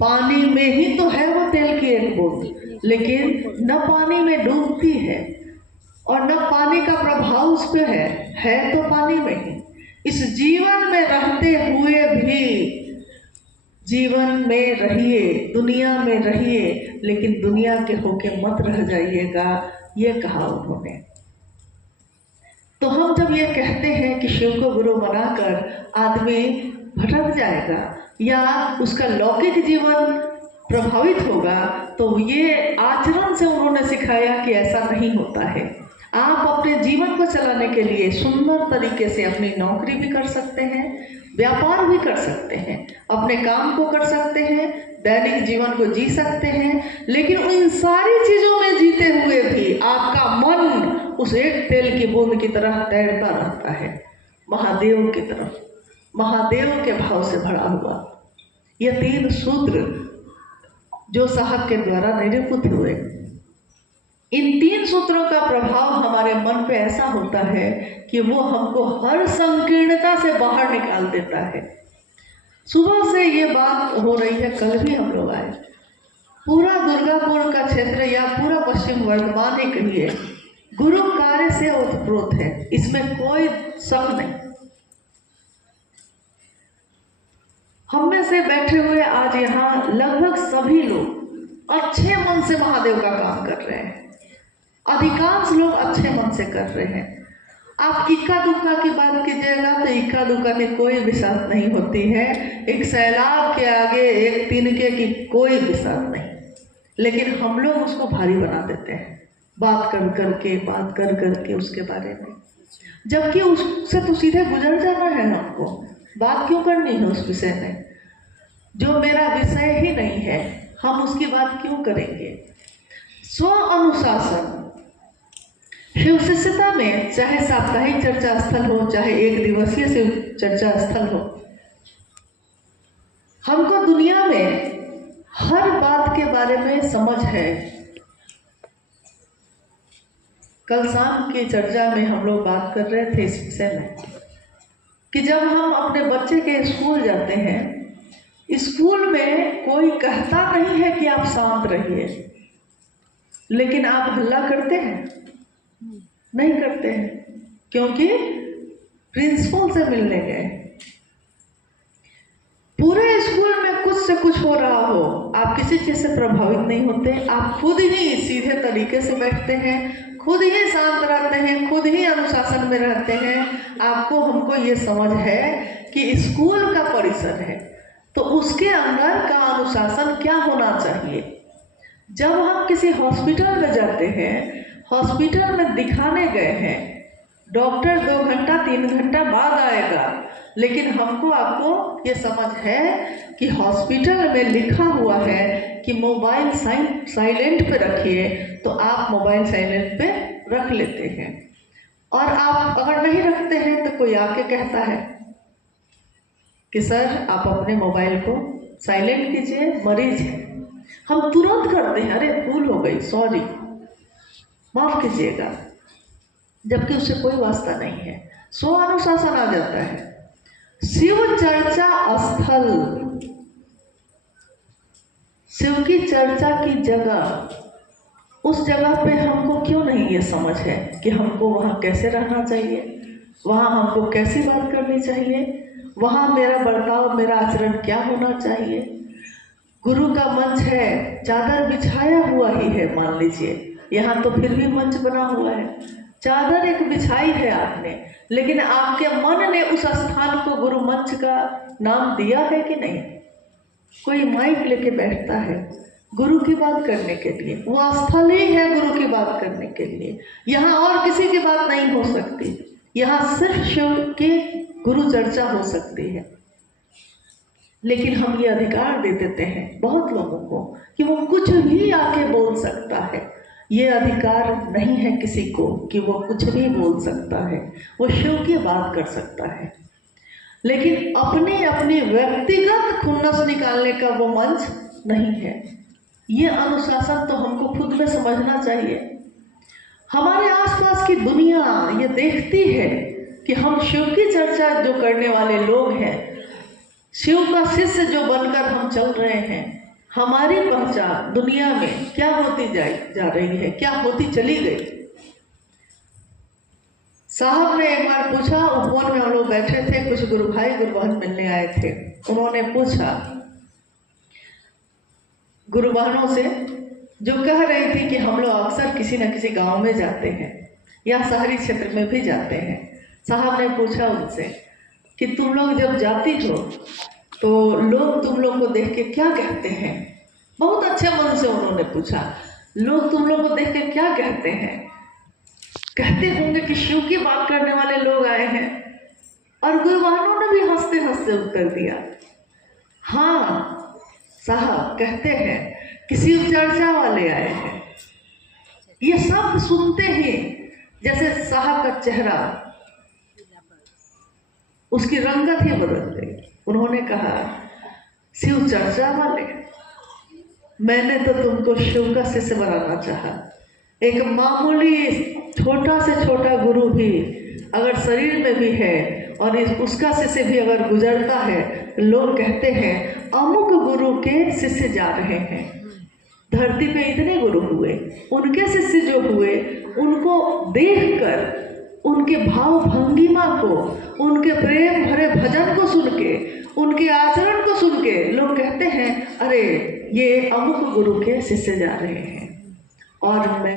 पानी में ही तो है वो तेल की एक बूंद, लेकिन न पानी में डूबती है और न पानी का प्रभाव उस पर है तो पानी में ही। इस जीवन में रहते हुए भी जीवन में रहिए, दुनिया में रहिए, लेकिन दुनिया के होके मत रह जाइएगा, ये कहा उन्होंने। तो हम जब ये कहते हैं कि शिव को गुरु बनाकर आदमी भटक जाएगा या उसका लौकिक जीवन प्रभावित होगा, तो ये आचरण से उन्होंने सिखाया कि ऐसा नहीं होता है। आप अपने जीवन को चलाने के लिए सुंदर तरीके से अपनी नौकरी भी कर सकते हैं, व्यापार भी कर सकते हैं, अपने काम को कर सकते हैं, दैनिक जीवन को जी सकते हैं, लेकिन इन सारी चीजों में जीते हुए भी आपका मन उस एक तेल की बूंद की तरह तैरता रहता है, महादेव की तरफ, महादेव के भाव से भरा हुआ। यह 3 सूत्र जो साहब के द्वारा निरूपित हुए, इन 3 सूत्रों का प्रभाव हमारे मन पे ऐसा होता है कि वो हमको हर संकीर्णता से बाहर निकाल देता है। सुबह से ये बात हो रही है, कल भी हम लोग आए, पूरा दुर्गापुर का क्षेत्र या पूरा पश्चिम वर्धमान ही कहिए गुरु कार्य से ओतप्रोत है, इसमें कोई शक नहीं। हम में से बैठे हुए आज यहाँ लगभग सभी लोग अच्छे मन से महादेव का काम कर रहे हैं, अधिकांश लोग अच्छे मन से कर रहे हैं। आप इक्का दुक्का की बात कीजिएगा तो इक्का दुक्का की कोई बिसात नहीं होती है, एक सैलाब के आगे एक तिनके की कोई बिसात नहीं, लेकिन हम लोग उसको भारी बना देते हैं बात कर करके उसके बारे में, जबकि उससे तो सीधे गुजर जाना है हमको। बात क्यों करनी है उस विषय में जो मेरा विषय ही नहीं है, हम उसकी बात क्यों करेंगे। स्व अनुशासन शिव शिष्यता में, चाहे साप्ताहिक चर्चा स्थल हो, चाहे एक दिवसीय शिव चर्चा स्थल हो, हमको दुनिया में हर बात के बारे में समझ है। कल शाम की चर्चा में हम लोग बात कर रहे थे इस विषय में कि जब हम अपने बच्चे के स्कूल जाते हैं, स्कूल में कोई कहता नहीं है कि आप शांत रहिए, लेकिन आप हल्ला करते हैं? नहीं करते हैं, क्योंकि प्रिंसिपल से मिलने गए। पूरे स्कूल में कुछ से कुछ हो रहा हो, आप किसी चीज से प्रभावित नहीं होते, आप खुद ही सीधे तरीके से बैठते हैं, खुद ही शांत रहते हैं, खुद ही अनुशासन में रहते हैं। आपको हमको ये समझ है कि स्कूल का परिसर है तो उसके अंदर का अनुशासन क्या होना चाहिए। जब हम किसी हॉस्पिटल में जाते हैं, हॉस्पिटल में दिखाने गए हैं, डॉक्टर 2 घंटा 3 घंटा बाद आएगा, लेकिन हमको आपको ये समझ है कि हॉस्पिटल में लिखा हुआ है कि मोबाइल साइलेंट पे रखिए, तो आप मोबाइल साइलेंट पे रख लेते हैं, और आप अगर नहीं रखते हैं तो कोई आके कहता है कि सर आप अपने मोबाइल को साइलेंट कीजिए, मरीज है। हम तुरंत करते हैं, अरे भूल हो गई, सॉरी, माफ कीजिएगा, जबकि उससे कोई वास्ता नहीं है। स्व अनुशासन आ जाता है। शिव चर्चा स्थल, शिव की चर्चा की जगह, उस जगह पे हमको क्यों नहीं ये समझ है कि हमको वहाँ कैसे रहना चाहिए, वहाँ हमको कैसी बात करनी चाहिए, वहाँ मेरा बर्ताव, मेरा आचरण क्या होना चाहिए। गुरु का मंच है, चादर बिछाया हुआ ही है, मान लीजिए यहाँ तो फिर भी मंच बना हुआ है, चादर एक बिछाई है आपने, लेकिन आपके मन ने उस स्थान को गुरु मंच का नाम दिया है कि नहीं। कोई माइक लेके बैठता है गुरु की बात करने के लिए, वो स्थल ही है गुरु की बात करने के लिए, यहाँ और किसी की बात नहीं हो सकती, यहाँ सिर्फ शिव की गुरु चर्चा हो सकती है। लेकिन हम ये अधिकार दे देते हैं बहुत लोगों को कि वो कुछ भी आके बोल सकता है। ये अधिकार नहीं है किसी को कि वो कुछ भी बोल सकता है, वो शिव की बात कर सकता है, लेकिन अपनी अपनी व्यक्तिगत खुन्नस निकालने का वो मंच नहीं है। ये अनुशासन तो हमको खुद में समझना चाहिए। हमारे आसपास की दुनिया ये देखती है कि हम शिव की चर्चा जो करने वाले लोग हैं, शिव का शिष्य जो बनकर हम चल रहे हैं, हमारी पहचान दुनिया में क्या होती जा रही है, क्या होती चली गई। साहब ने एक बार पूछा, उपवन में हम लोग बैठे थे, कुछ गुरु भाई गुरु बहन मिलने आए थे। उन्होंने पूछा गुरु बहनों से, जो कह रही थी कि हम लोग अक्सर किसी न किसी गांव में जाते हैं या शहरी क्षेत्र में भी जाते हैं। साहब ने पूछा उनसे कि तुम लोग जब जाती हो तो लोग तुम लोग को देख के क्या कहते हैं। बहुत अच्छे मन से उन्होंने पूछा, लोग तुम लोग को देख के क्या कहते हैं। कहते होंगे कि शिव की बात करने वाले लोग आए हैं। और गुरु बहनों ने भी हंसते हंसते उत्तर दिया, हाँ साहब कहते हैं कि शिव चर्चा वाले आए हैं। ये सब सुनते ही जैसे साहब का चेहरा, उसकी रंगत ही बदल गई। उन्होंने कहा, शिव चर्चा वाले, मैंने तो तुमको शिव का शिष्य बनाना चाहा। एक मामूली छोटा से छोटा गुरु भी अगर शरीर में भी है और उसका शिष्य भी अगर गुजरता है, लोग कहते हैं अमुक गुरु के शिष्य जा रहे हैं। धरती पे इतने गुरु हुए, उनके शिष्य जो हुए, उनको देखकर, उनके भाव भंगिमा को, उनके प्रेम भरे भजन को सुन के, उनके आचरण को सुन के लोग कहते हैं, अरे ये अमुक गुरु के शिष्य जा रहे हैं। और मैं